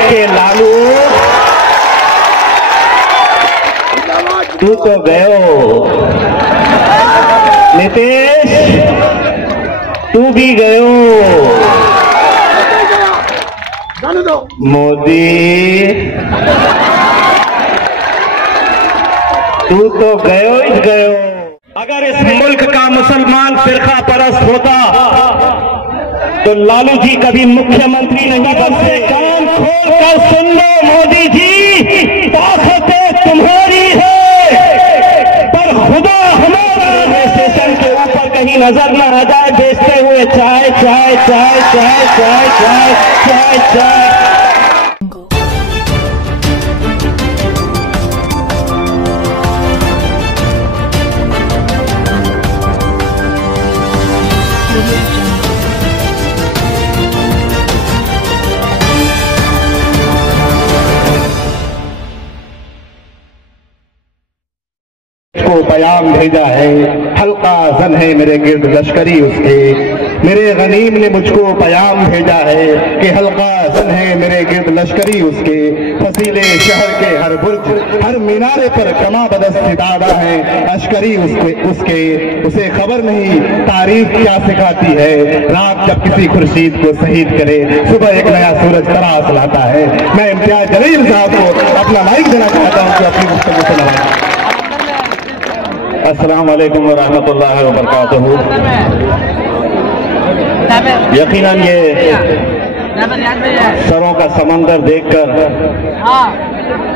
के लालू तू तो गयो, नीतीश तू भी गयो, मोदी तू तो गयो ही गयो। अगर इस मुल्क का मुसलमान फिरका परस्त होता तो लालू जी कभी मुख्यमंत्री नहीं बनते। कान खोलकर सुन लो मोदी जी, ताकतें तुम्हारी है पर खुदा हमारा है। स्टेशन के ऊपर कहीं नजर न आ जाए बेचते हुए चाय चाय चाय चाय चाय चाय चाय चाय। को बयान भेजा है, हल्का जन है मेरे गिर्द लश्करी उसके। मेरे गनीम ने मुझको बयान भेजा है कि हल्का जन है मेरे गिर्द लश्करी उसके। फसीले शहर के हर बुर्ज हर मीनारे पर कमा बदस सितारा है लश्करी उसके। उसे खबर नहीं तारीख क्या सिखाती है, रात जब किसी खुर्शीद को शहीद करे सुबह एक नया सूरज तराश लाता है। मैं इम्तियाज जलील साहब को अपना माइक देना चाहता हूँ कि अपनी गुफ्तगू से नवाजें। अस्सलाम वालेकुम व रहमतुल्लाहि व बरकातहू। यकीनन ये सरों का समंदर देखकर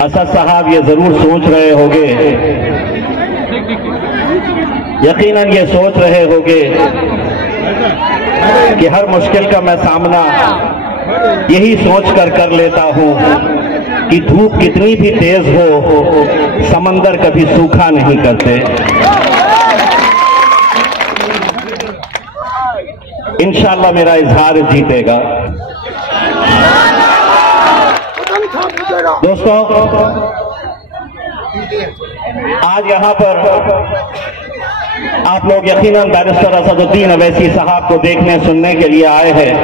असद साहब ये जरूर सोच रहे होंगे, यकीनन ये सोच रहे होंगे कि हर मुश्किल का मैं सामना यही सोच कर लेता हूँ कि धूप कितनी भी तेज हो समंदर कभी सूखा नहीं करते। इंशाअल्लाह मेरा इजहार जीतेगा। दोस्तों, आज यहां पर आप लोग यकीनन बैरिस्टर असदुद्दीन अवैसी साहब को देखने सुनने के लिए आए हैं।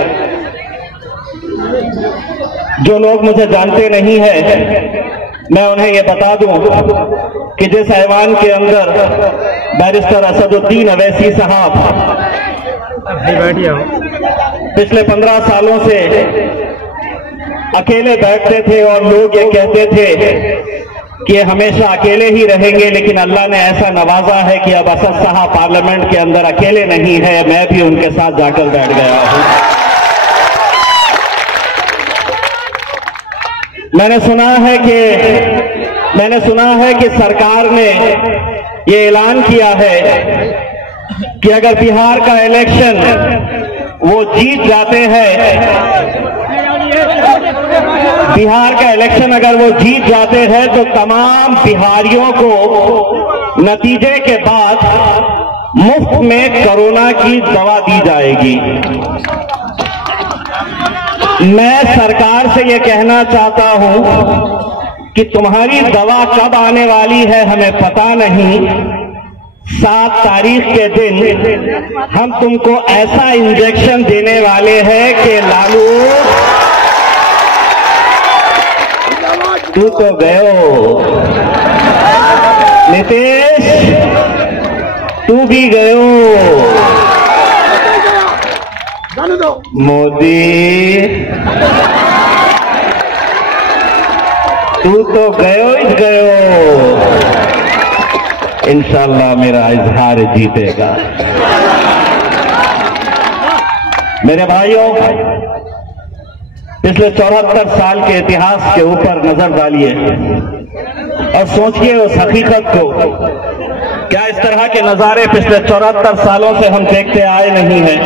जो लोग मुझे जानते नहीं हैं मैं उन्हें यह बता दूं कि जिस ऐवान के अंदर बैरिस्टर असदुद्दीन अवैसी साहब पिछले 15 सालों से अकेले बैठते थे और लोग ये कहते थे कि हमेशा अकेले ही रहेंगे, लेकिन अल्लाह ने ऐसा नवाजा है कि अब असद साहब पार्लियामेंट के अंदर अकेले नहीं है, मैं भी उनके साथ जाकर बैठ गया हूं। मैंने सुना है कि सरकार ने ये ऐलान किया है कि अगर बिहार का इलेक्शन वो जीत जाते हैं, बिहार का इलेक्शन अगर वो जीत जाते हैं तो तमाम बिहारियों को नतीजे के बाद मुफ्त में कोरोना की दवा दी जाएगी। मैं सरकार से ये कहना चाहता हूं कि तुम्हारी दवा कब आने वाली है हमें पता नहीं। 7 तारीख के दिन हम तुमको ऐसा इंजेक्शन देने वाले हैं कि लालू तू तो गयो, नीतीश तू भी गयो, मोदी तू तो गयो ही गयो। इंशाअल्लाह मेरा इजहार जीतेगा। मेरे भाइयों, पिछले 74 साल के इतिहास के ऊपर नजर डालिए और सोचिए उस हकीकत को। क्या इस तरह के नजारे पिछले 74 सालों से हम देखते आए नहीं हैं?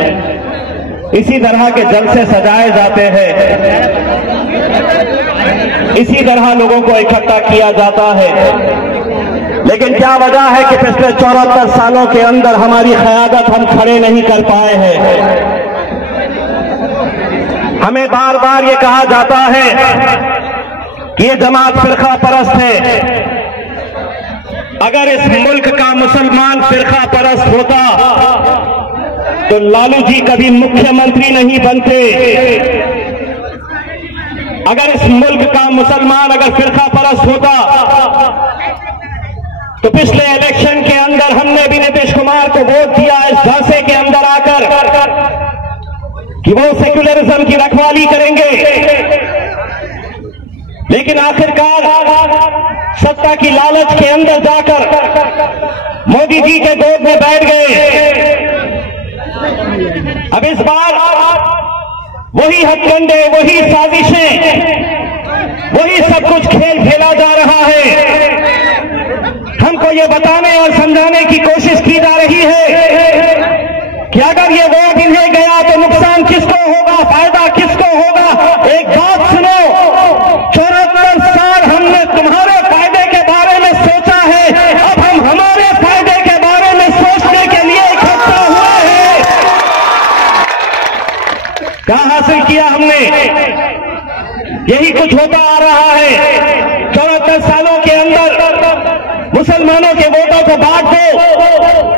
इसी तरह के जलसे सजाए जाते हैं, इसी तरह लोगों को इकट्ठा किया जाता है। लेकिन क्या वजह है कि पिछले 74 सालों के अंदर हमारी क़यादत हम खड़े नहीं कर पाए हैं? हमें बार बार ये कहा जाता है कि ये जमात फिरका परस्त है। अगर इस मुल्क का मुसलमान फिरका परस्त होता तो लालू जी कभी मुख्यमंत्री नहीं बनते। अगर इस मुल्क का मुसलमान अगर फिरका परस्त होता तो पिछले इलेक्शन के अंदर हमने भी नीतीश कुमार को वोट दिया इस झांसे के अंदर आकर कि वो सेक्युलरिज्म की रखवाली करेंगे, लेकिन आखिरकार सत्ता की लालच के अंदर जाकर मोदी जी के गोद में बैठ गए। अब इस बार वही हथकंडे, वही साजिशें, वही सब कुछ खेल खेला जा रहा है। हमको ये बताने और समझाने की कोशिश की जा रही है कि अगर ये वोट इन्हें गया तो नुकसान किसको होगा, फायदा किसको होगा। एक बात सुनो, 74 साल हमने तुम्हारे फायदे के बारे में सोचा है, अब हम हमारे फायदे के बारे में सोचने के लिए इकट्ठा हुए हैं। क्या हासिल किया हमने? यही कुछ होता आ रहा है। 74 सालों के अंदर मुसलमानों के वोटों को बांट दो,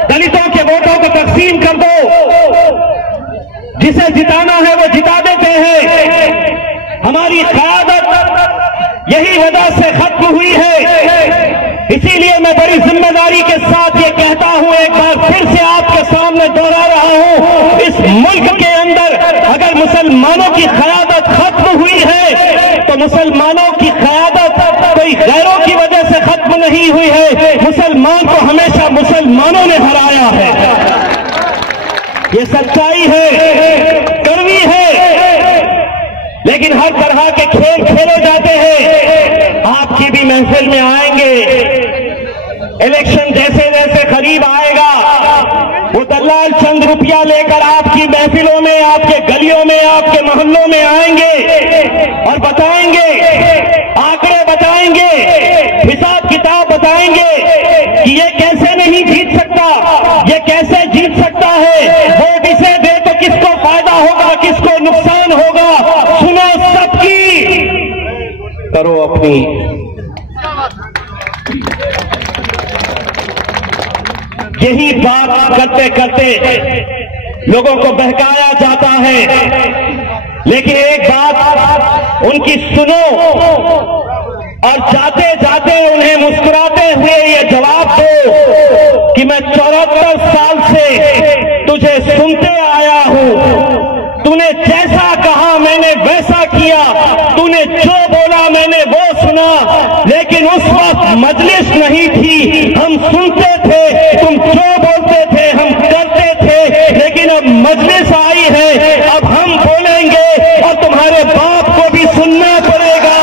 दलितों के वोटों को तकसीम कर दो, जिसे जिताना है वो जिता देते हैं। हमारी क़यादत यही वजह से खत्म हुई है। इसीलिए मैं बड़ी जिम्मेदारी के साथ ये कहता हूं, एक बार फिर से आपके सामने दोहरा रहा हूं, इस मुल्क के अंदर अगर मुसलमानों की क़यादत खत्म हुई है तो मुसलमानों की क़यादत कोई गैरों की वजह से खत्म नहीं हुई है। मुसलमान को हमेशा मुसलमानों ने हराया है। ये सच्चाई है, कड़वी है, लेकिन हर तरह के खेल खेले जाते हैं। आपकी भी महफिल में आएंगे, इलेक्शन जैसे जैसे करीब आएगा वो दलाल चंद रुपया लेकर आपकी महफिलों में, आपके गलियों में, आपके मोहल्लों में आएंगे और बताएंगे, आंकड़े बताएंगे, हिसाब किताब बताएंगे कि ये कैसे नहीं जीत सकता, ये कैसे जीत सकता है, वोट इसे दे तो किसको फायदा होगा, किसको नुकसान होगा। सुनो सबकी, करो अपनी। यही बात करते करते लोगों को बहकाया जाता है, लेकिन एक बात उनकी सुनो और जाते जाते उन्हें मुस्कुराते हुए ये जवाब दो कि मैं 74 साल से तुझे सुनते आया हूं। तूने जैसा कहा मैंने वैसा किया, तूने जो बोला मैंने वो सुना, लेकिन उस वक्त मजलिस नहीं थी, हम सुनते थे, तुम जो बोलते थे हम करते थे, लेकिन अब मजलिस आई है, अब हम बोलेंगे और तुम्हारे बाप को भी सुनना पड़ेगा।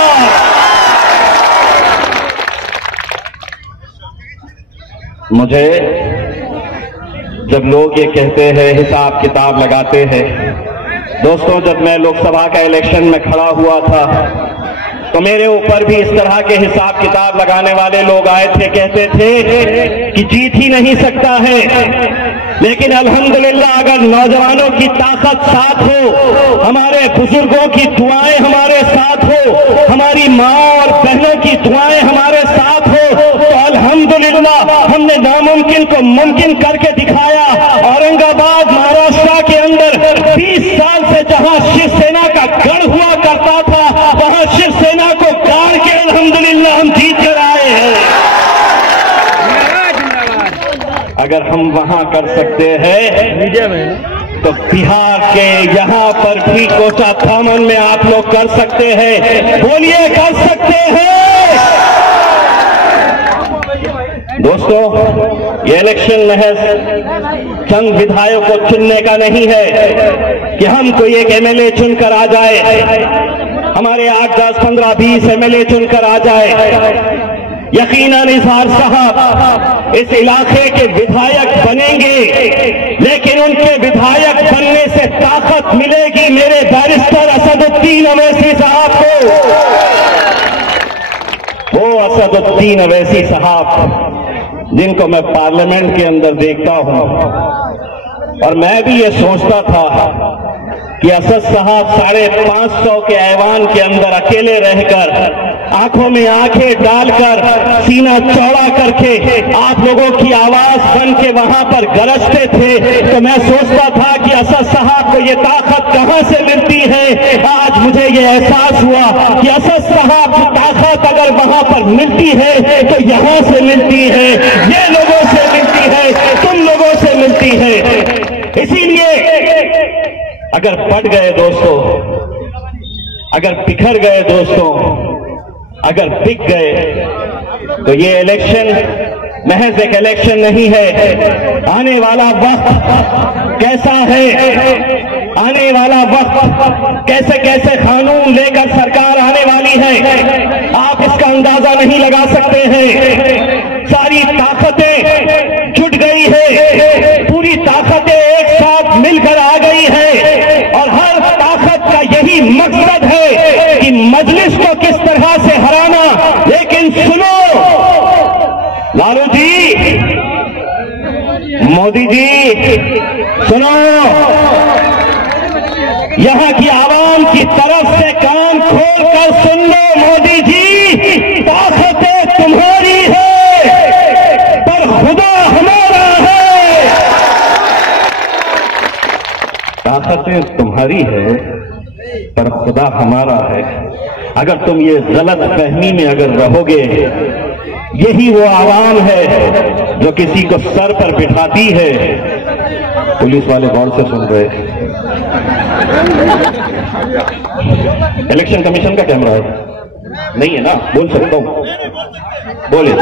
मुझे जब लोग ये कहते हैं, हिसाब किताब लगाते हैं, दोस्तों जब मैं लोकसभा का इलेक्शन में खड़ा हुआ था तो मेरे ऊपर भी इस तरह के हिसाब किताब लगाने वाले लोग आए थे, कहते थे कि जीत ही नहीं सकता है। लेकिन अल्हम्दुलिल्लाह अगर नौजवानों की ताकत साथ हो, हमारे बुजुर्गों की दुआएं हमारे साथ हो, हमारी माँ और बहनों की दुआएं हमारे साथ हो, तो अल्हम्दुलिल्लाह हमने नामुमकिन को मुमकिन करके दिखाया। औरंगाबाद महाराष्ट्र के अंदर 20 साल से जहां शिवसेना का गढ़ हुआ करता था, वहां शिवसेना को गाड़ के अल्हम्दुलिल्लाह हम जीत कर आए हैं। अगर हम वहां कर सकते हैं तो बिहार के यहां पर भी कोचा थामन में आप लोग कर सकते हैं। बोलिए, कर सकते हैं। दोस्तों, ये इलेक्शन महज चंद विधायकों को चुनने का नहीं है कि हम कोई एक एमएलए चुनकर आ जाए, हमारे 8, 10, 15, 20 एमएलए चुनकर आ जाए। यकीनन इजहार साहब इस इलाके के विधायक बनेंगे, लेकिन उनके विधायक बनने से ताकत मिलेगी मेरे बैरिस्टर असदुद्दीन अवैसी साहब को। वो असदुद्दीन अवैसी साहब जिनको मैं पार्लियामेंट के अंदर देखता हूं, और मैं भी ये सोचता था कि असद साहब 550 के ऐवान के अंदर अकेले रहकर, आंखों में आंखें डालकर, सीना चौड़ा करके आप लोगों की आवाज बन के वहां पर गरजते थे। तो मैं सोचता था कि असद साहब को ये ताकत कहां से मिलती है। आज मुझे ये एहसास हुआ कि असद साहब की ताकत अगर वहां पर मिलती है तो यहां से मिलती है, ये लोगों से मिलती है, तुम लोगों से मिलती है। इसीलिए अगर पट गए दोस्तों, अगर बिखर गए दोस्तों, अगर बिक गए, तो ये इलेक्शन महज एक इलेक्शन नहीं है। आने वाला वक्त कैसा है, आने वाला वक्त कैसे कैसे कानून लेकर सरकार आने वाली है, आप इसका अंदाजा नहीं लगा सकते हैं। सारी ताकतें जुट गई है, पूरी ताकतें एक साथ मिलकर आ गई है और हर ताकत का यही मकसद है कि मजलिस को किस तरह से हराना। लेकिन सुनो लालू जी, मोदी जी, सुनो, यहां की आवाम की तरफ से कान खोलकर सुन लो। मोदी जी, ताकतें तुम्हारी है पर खुदा हमारा है। ताकतें तुम्हारी है पर खुदा हमारा है। अगर तुम ये गलत फहमी में अगर रहोगे, यही वो आवाम है जो किसी को सर पर बिठाती है। पुलिस वाले गौर से सुन रहे, इलेक्शन कमीशन का कैमरा है नहीं है ना, बोल सकता हूं, बोले।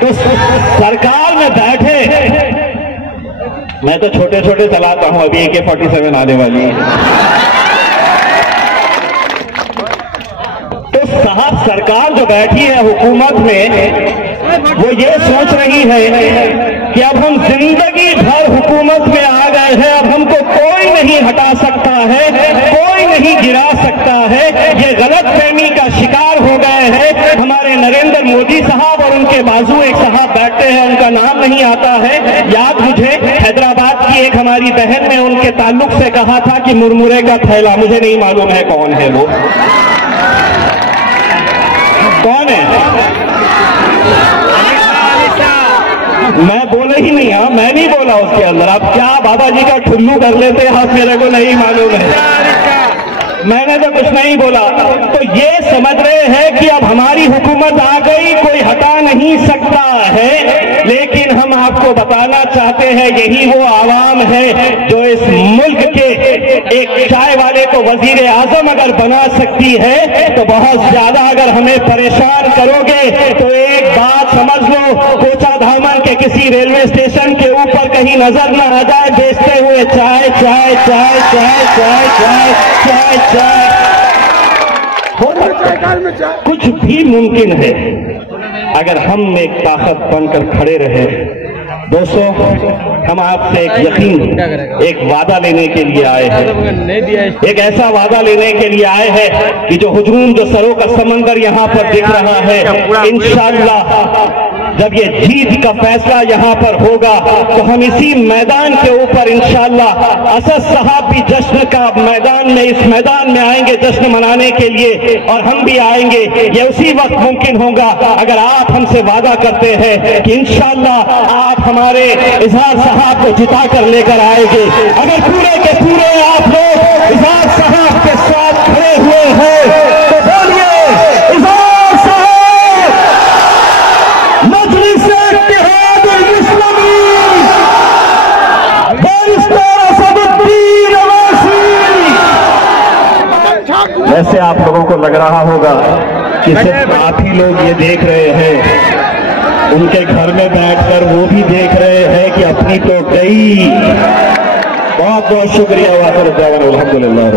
तो सरकार में बैठे, मैं तो छोटे छोटे चलाता हूं, अभी AK-47 आने वाली है। तो साहब सरकार जो बैठी है हुकूमत में, वो ये सोच रही है कि अब हम जिंदगी भर हुकूमत में आ गए हैं, अब हमको कोई नहीं हटा सकता है, कोई नहीं गिरा सकता है। ये गलतफहमी का शिकार हो गए हैं हमारे नरेंद्र मोदी साहब और उनके बाजू एक साहब बैठते हैं, उनका नाम नहीं आता है याद मुझे। हैदराबाद की एक हमारी बहन ने उनके ताल्लुक से कहा था कि मुरमुरे का थैला, मुझे नहीं मालूम है कौन है वो, कौन है? मैं बोले ही नहीं, हाँ मैं नहीं बोला उसके अंदर। आप क्या बाबा जी का ठुल्लू कर लेते हैं, आप मेरे को नहीं मालूम है, मैंने तो कुछ नहीं बोला। तो ये समझ रहे हैं कि अब हमारी हुकूमत आ गई, कोई हटा नहीं सकता है। लेकिन हम आपको बताना चाहते हैं, यही वो आवाम है जो इस मुल्क के एक चाय वाले को वजीर आजम अगर बना सकती है, तो बहुत ज्यादा अगर हमें परेशान करोगे तो एक बात समझ लो, कोचा धामन के किसी रेलवे स्टेशन के ऊपर कहीं नजर न आ जाए बेचते हुए चाय चाय चाय चाय चाय चाय चाय चाय। कुछ भी मुमकिन है अगर हम एक ताकत बनकर खड़े रहे। दोस्तों, हम आपसे एक यकीन, एक वादा लेने के लिए आए हैं, एक ऐसा वादा लेने के लिए आए हैं कि जो हुजूम, जो सरों का समंदर यहाँ पर दिख रहा है, इंशाअल्लाह जब ये जीत का फैसला यहाँ पर होगा तो हम इसी मैदान के ऊपर इंशाअल्लाह असद साहब भी जश्न का मैदान में, इस मैदान में आएंगे जश्न मनाने के लिए, और हम भी आएंगे। ये उसी वक्त मुमकिन होगा अगर आप हमसे वादा करते हैं कि इंशाअल्लाह आप हमारे इजहार साहब को जिता कर लेकर आएंगे। अगर पूरे के पूरे आप लोग इजहार साहब के साथ खड़े हुए हैं तो बोलिए इजहार साहब, मजलिस इत्तेहादुल इस्लामी, बैरिस्टर असदुद्दीन अवासी। वैसे आप लोगों को लग रहा होगा कि सिर्फ आप ही लोग ये देख रहे हैं, उनके घर में बैठकर वो भी देख रहे हैं कि अपनी तो गई। बहुत बहुत शुक्रिया। वाक़िअत अल्हम्दुलिल्लाह।